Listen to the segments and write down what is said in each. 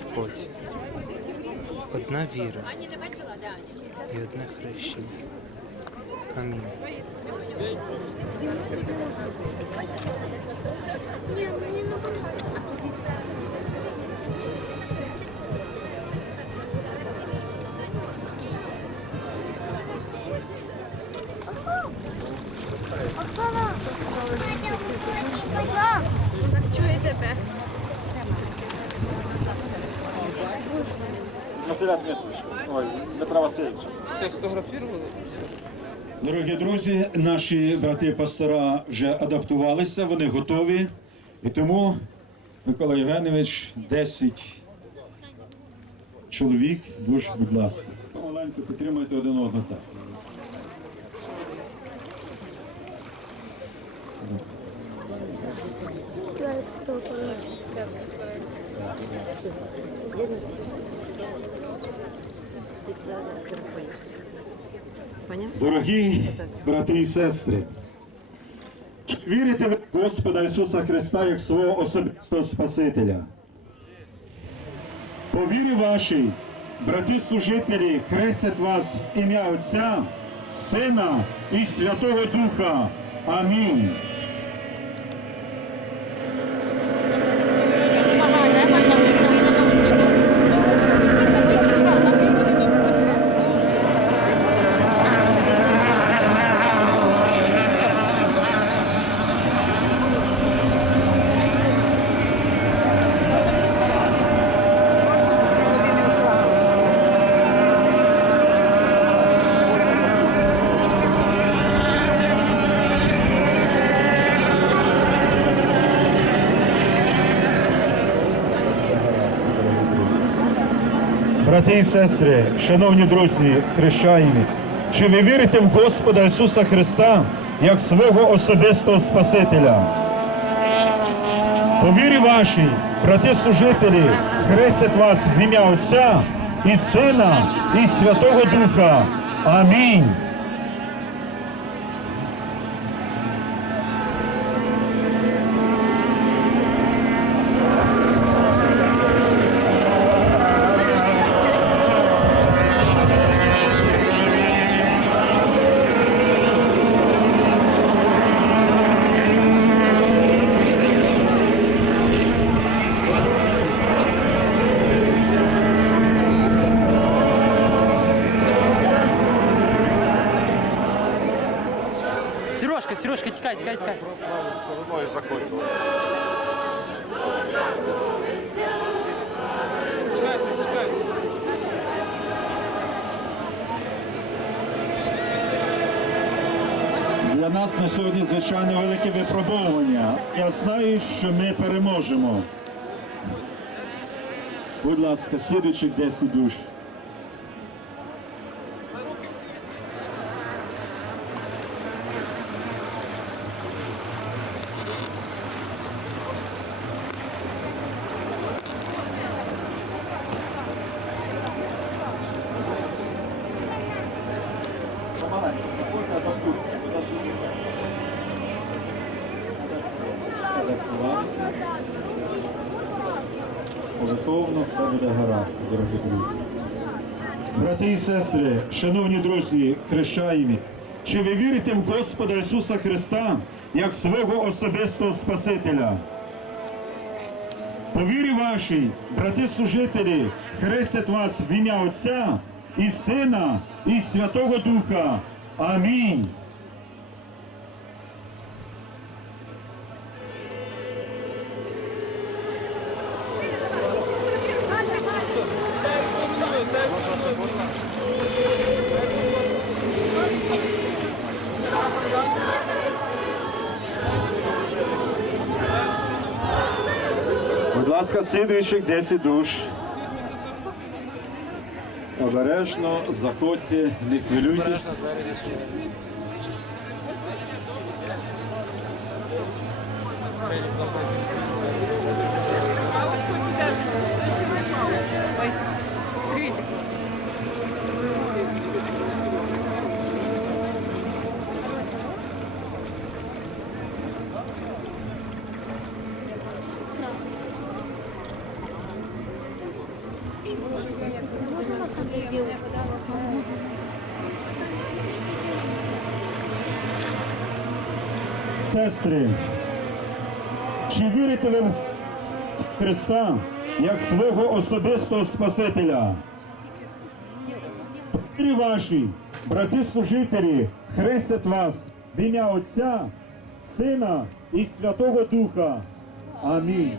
Господь. Одна віра і одне хрещення. Амінь. Оксана! Василя Дмитровича. Ой, Дмитра Васильовича. Це сфотографували? Дорогі друзі, наші брати пастора вже адаптувалися, вони готові. І тому, Микола Євгенович, 10 чоловік, душ, будь ласка. Маленько підтримуйте один одного так. Дорогі брати і сестри, чи вірите ви Господа Ісуса Христа як свого особистого Спасителя? По вірі вашій, брати служителі, хрестять вас в ім'я Отця, Сина і Святого Духа. Амінь. Брати і сестри, шановні друзі, хрещаємі, чи ви вірите в Господа Ісуса Христа як свого особистого Спасителя? По вірі вашій, брати служителі, хрестять вас в ім'я Отця і Сина, і Святого Духа. Амінь. Для нас на сьогодні, звичайно, велике випробовування. Я знаю, що ми переможемо. Будь ласка, слідуючих 10 душ. Повиховно все буде гаразд, дорогі друзі. Брати і сестри, шановні друзі, хрещаємі, чи ви вірите в Господа Ісуса Христа як свого особистого Спасителя? По вірі вашій, брати служителі, хрестять вас в ім'я Отця і Сина, і Святого Духа. Амінь. Слідуючих 10 душ. Обережно заходьте, не хвилюйтесь. Сестри, чи вірите ви в Христа як свого особистого Спасителя? Вірі ваші, брати служителі, хрестять вас в ім'я Отця, Сина і Святого Духа. Амінь.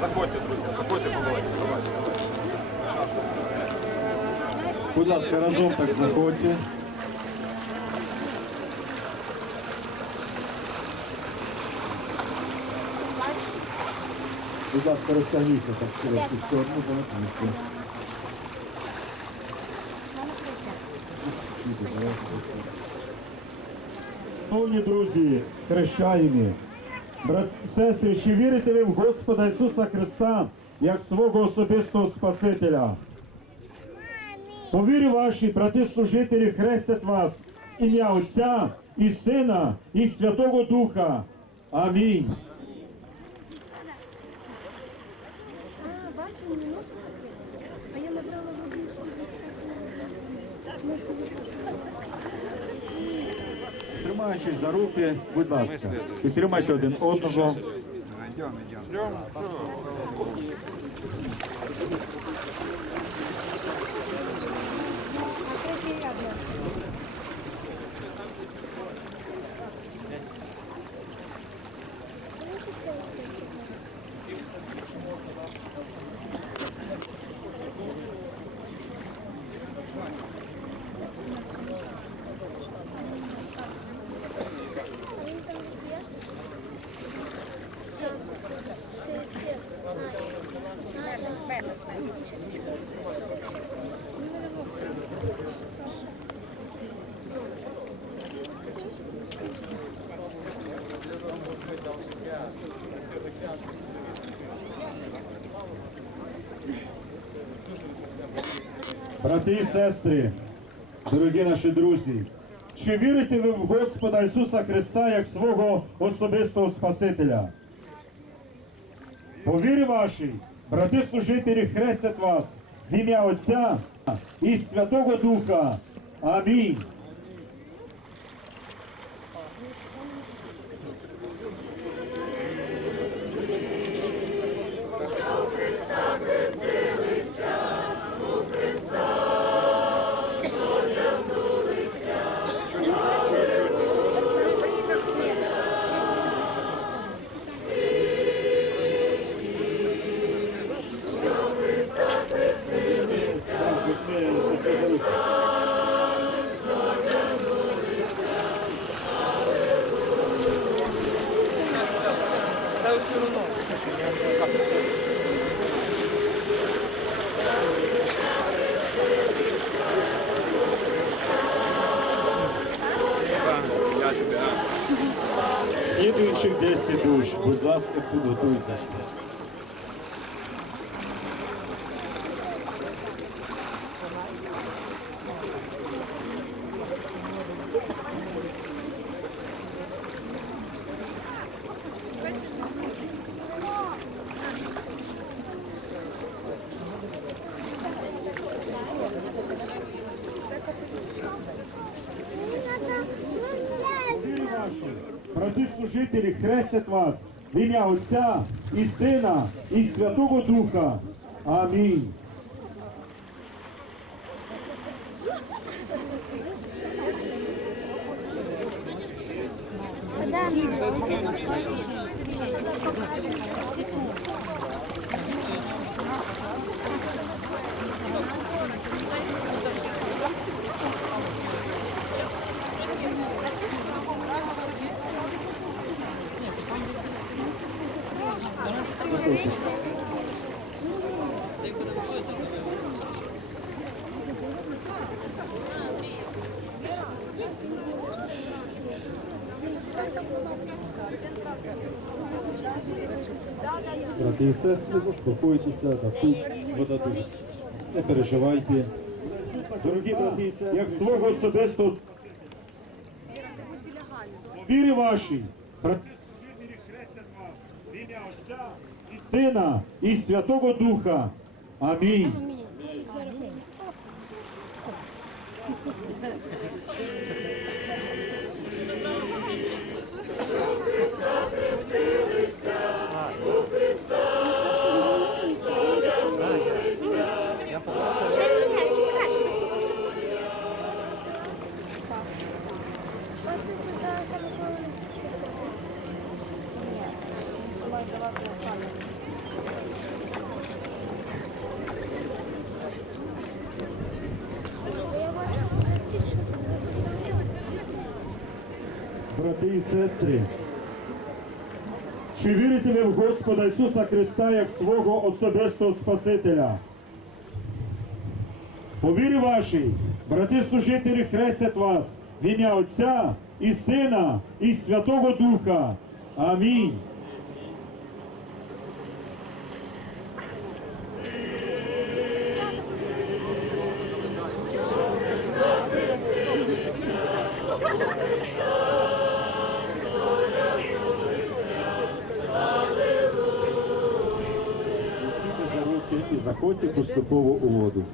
Заходьте, друзі, заходьте. Давайте, давайте. Будь ласка, разом так заходьте. Будь ласка, розтягніться так через цю сторону, ніхто. Шановні друзі, хрещаємі, брат, сестри, чи вірите ви в Господа Ісуса Христа як свого особистого Спасителя? По вірі вашій, брати служителі, хрестять вас в ім'я Отця і Сина і Святого Духа. Амінь. Тримаючись за руки, будь ласка, підтримайте один одного. Брати і сестри, дорогі наші друзі, чи вірите ви в Господа Ісуса Христа як свого особистого Спасителя? По вірі вашій, брати служителі хрестять вас в ім'я Отця і Святого Духа. Амінь. Слідуючих 10 душ, будь ласка, підготуйтесь. священнослужителі хрестять вас в ім'я Отця і Сина, і Святого Духа. Амінь. Thank. якісь. Брати і сестри, заспокойтеся, тут вода. Не переживайте. Дорогі брати і сестри, як свого особисто віри вашій. Сина і Святого Духа. Амінь. Брати і сестри, чи вірите ви в Господа Ісуса Христа як свого особистого Спасителя? По вірі вашій, брати служителі хрестять вас в ім'я Отця і Сина і Святого Духа. Амінь. Візьміться заходьте поступово у воду.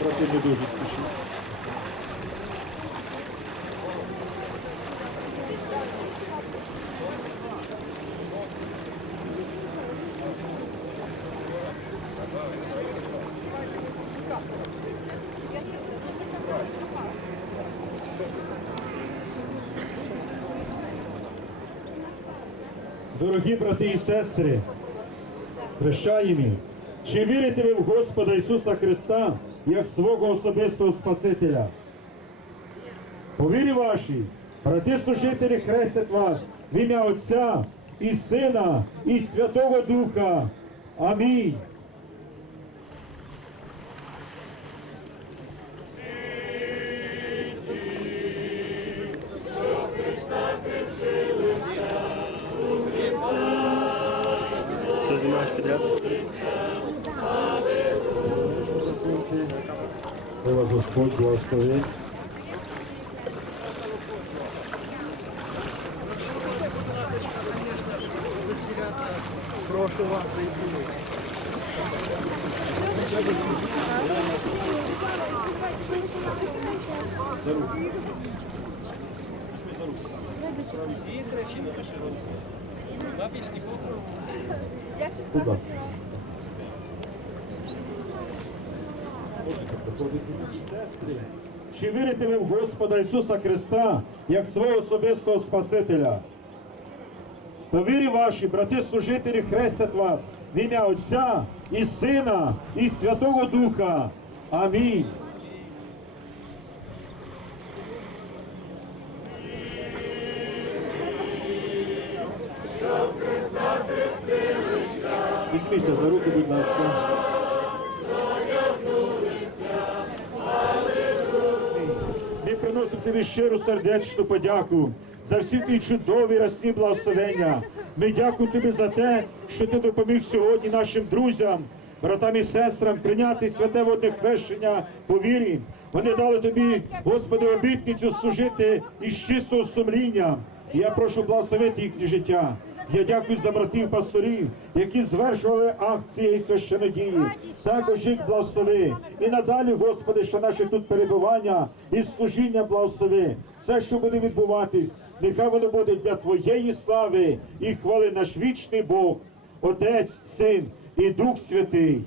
Трохи не дуже спішіть. Дорогі брати і сестри, хрещаємі, чи вірите ви в Господа Ісуса Христа як свого особистого Спасителя? По вірі вашій, брати служителі хрестять вас в ім'я Отця і Сина і Святого Духа. Амінь. Вас Господь благословить. Будь ласка. Чи вірите ви в Господа Ісуса Христа як свого особистого Спасителя? По вірі вашій, брати служителі, хрестять вас в ім'я Отця і Сина і Святого Духа. Амінь. Візьміться за руки, будь ласка. Приносимо тобі щиру сердечну подяку за всі ті чудові рясні благословення. Ми дякуємо тобі за те, що ти допоміг сьогодні нашим друзям, братам і сестрам прийняти святе водне хрещення по вірі. Вони дали тобі, Господи, обітницю служити із чистого сумління. І я прошу благословити їхнє життя. Я дякую за братів пасторів, які звершували акт цієї священодії. Також їх благослови. І надалі, Господи, що наше тут перебування і служіння благослови. Все, що буде відбуватись, нехай воно буде для Твоєї слави і хвали наш вічний Бог, Отець, Син і Дух Святий.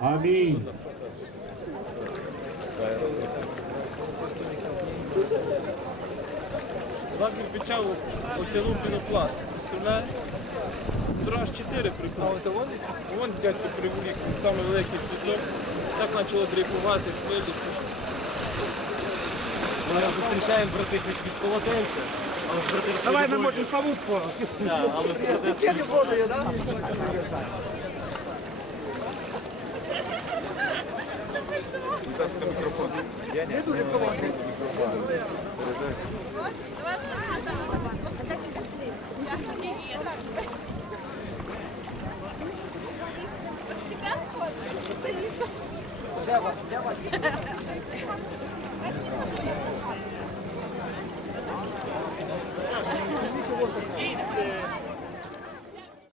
Амінь. Два кирпича утягнув пінопласт. Представляєш? Драж 4 приходить. А вон, вон дядько приволік, він саме великий цвіток. Так почало дрейфувати, хвилювати. Ми зустрічаємо брати хоч без полотенця. але з брати Давай ми можемо саму скоро. Да, але з Будь ласка, мікрофон. Я не дуже мікрофон. Я